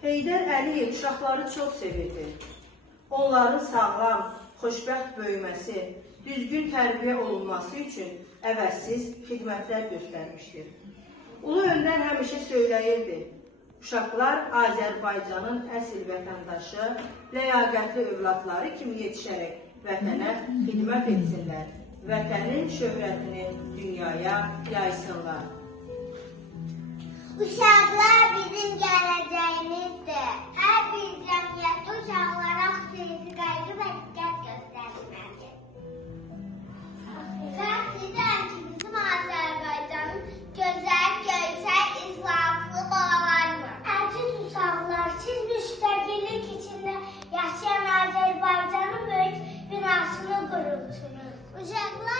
Heydər Əliyev uşaqları çox sevirdi. Onların sağlam, xoşbəxt böyüməsi, düzgün tərbiyə olunması üçün əvəzsiz xidmətlər göstərmişdir. Ulu öndər həmişə söyləyirdi, uşaqlar Azərbaycanın əsl vətəndaşı, ləyaqətli övladları kimi yetişərək vətənə xidmət etsinlər, vətənin şöhrətini dünyaya yaysınlar. Uşaqlar bizim gələcəyimizdir. Hər bir cəmiyyətdə uşaqlara xüsusi qayğı və diqqət göstərilməlidir. Fəxr edirəm ki, bizim Azərbaycanın gözəl, göyçək, islahlı balaları var. Əziz uşaqlar, siz müstəqillik içində yaşayan Azərbaycanın böyük binasını qurursunuz. Uşaqlar